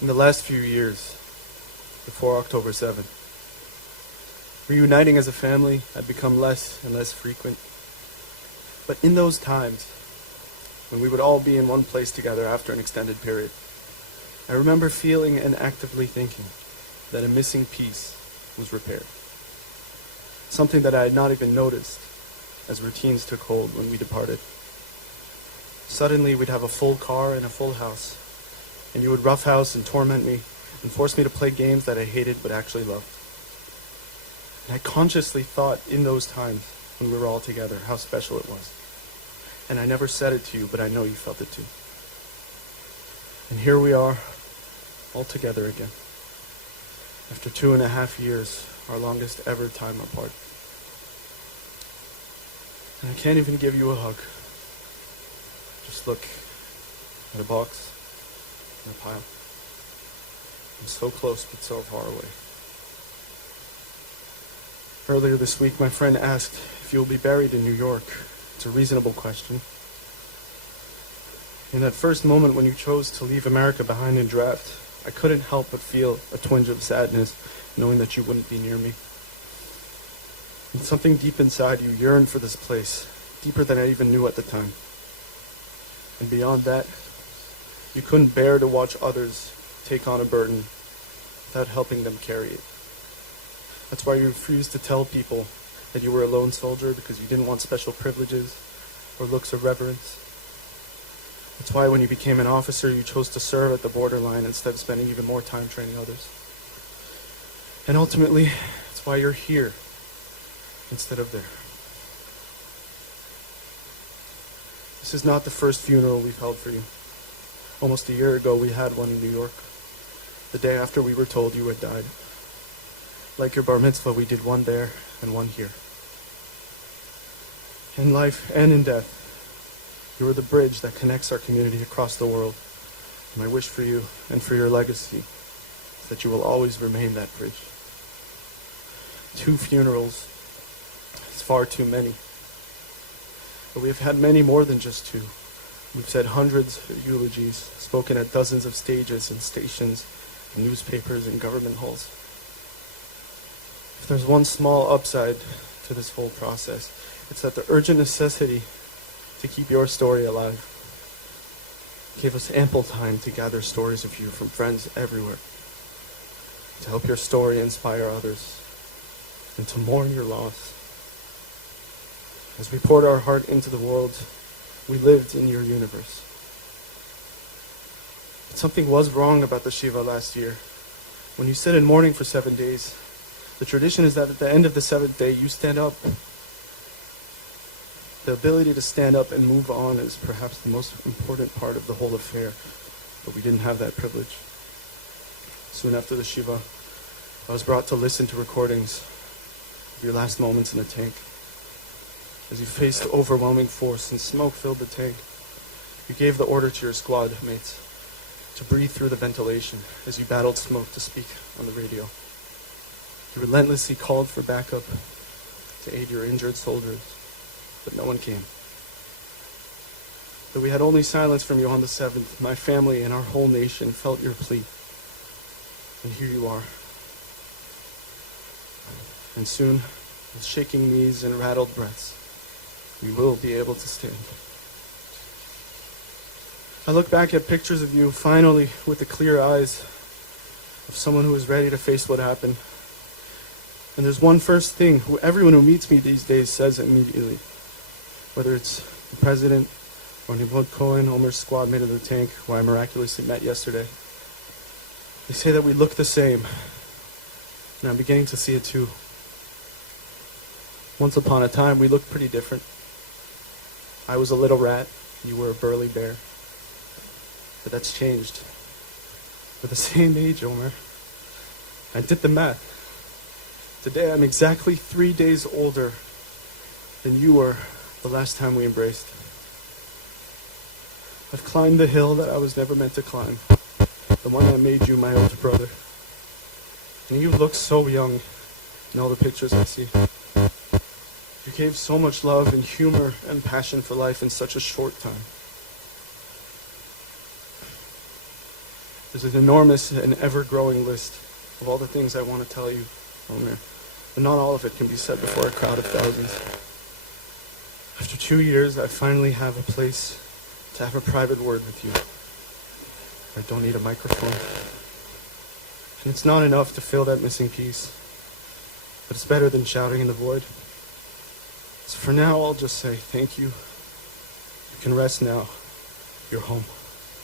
In the last few years, before October 7th, reuniting as a family had become less and less frequent. But in those times, when we would all be in one place together after an extended period, I remember feeling and actively thinking that a missing piece was repaired. Something that I had not even noticed as routines took hold when we departed. Suddenly we'd have a full car and a full house, and you would roughhouse and torment me and force me to play games that I hated but actually loved. And I consciously thought in those times when we were all together how special it was. And I never said it to you, but I know you felt it too. And here we are, all together again. After 2.5 years, our longest ever time apart. And I can't even give you a hug. Just look at a box and a pile. I'm so close but so far away. Earlier this week, my friend asked if you'll be buried in New York. It's a reasonable question. In that first moment when you chose to leave America behind in draft, I couldn't help but feel a twinge of sadness knowing that you wouldn't be near me. And something deep inside you yearned for this place, deeper than I even knew at the time. And beyond that, you couldn't bear to watch others take on a burden without helping them carry it. That's why you refused to tell people that you were a lone soldier because you didn't want special privileges or looks of reverence. That's why when you became an officer, you chose to serve at the borderline instead of spending even more time training others. And ultimately, it's why you're here instead of there. This is not the first funeral we've held for you. Almost a year ago, we had one in New York, the day after we were told you had died. Like your bar mitzvah, we did one there and one here. In life and in death, you are the bridge that connects our community across the world. And my wish for you and for your legacy is that you will always remain that bridge. 2 funerals is far too many. But we have had many more than just 2. We've said hundreds of eulogies, spoken at dozens of stages and stations, and newspapers and government halls. If there's one small upside to this whole process, it's that the urgent necessity to keep your story alive gave us ample time to gather stories of you from friends everywhere, to help your story inspire others, and to mourn your loss. As we poured our heart into the world, we lived in your universe. But something was wrong about the Shiva last year. When you sit in mourning for 7 days, the tradition is that at the end of the 7th day, you stand up. The ability to stand up and move on is perhaps the most important part of the whole affair, but we didn't have that privilege. Soon after the Shiva, I was brought to listen to recordings of your last moments in the tank. As you faced overwhelming force and smoke filled the tank, you gave the order to your squad mates to breathe through the ventilation as you battled smoke to speak on the radio. You relentlessly called for backup to aid your injured soldiers, but no one came. Though we had only silence from you on the 7th, my family and our whole nation felt your plea. And here you are. And soon, with shaking knees and rattled breaths, we will be able to stand. I look back at pictures of you, finally, with the clear eyes of someone who is ready to face what happened. And there's one first thing who everyone who meets me these days says immediately. Whether it's the president or Nimrod Cohen, Omer's squad mate of the tank, who I miraculously met yesterday. They say that we look the same, and I'm beginning to see it too. Once upon a time, we looked pretty different. I was a little rat, you were a burly bear. But that's changed. We're the same age, Omer. I did the math. Today I'm exactly 3 days older than you were the last time we embraced. I've climbed the hill that I was never meant to climb, the one that made you my older brother. And you look so young in all the pictures I see. You gave so much love and humor and passion for life in such a short time. There's an enormous and ever-growing list of all the things I want to tell you, Omer, but not all of it can be said before a crowd of thousands. After 2 years, I finally have a place to have a private word with you. I don't need a microphone. And it's not enough to fill that missing piece, but it's better than shouting in the void. So for now, I'll just say thank you. You can rest now. You're home.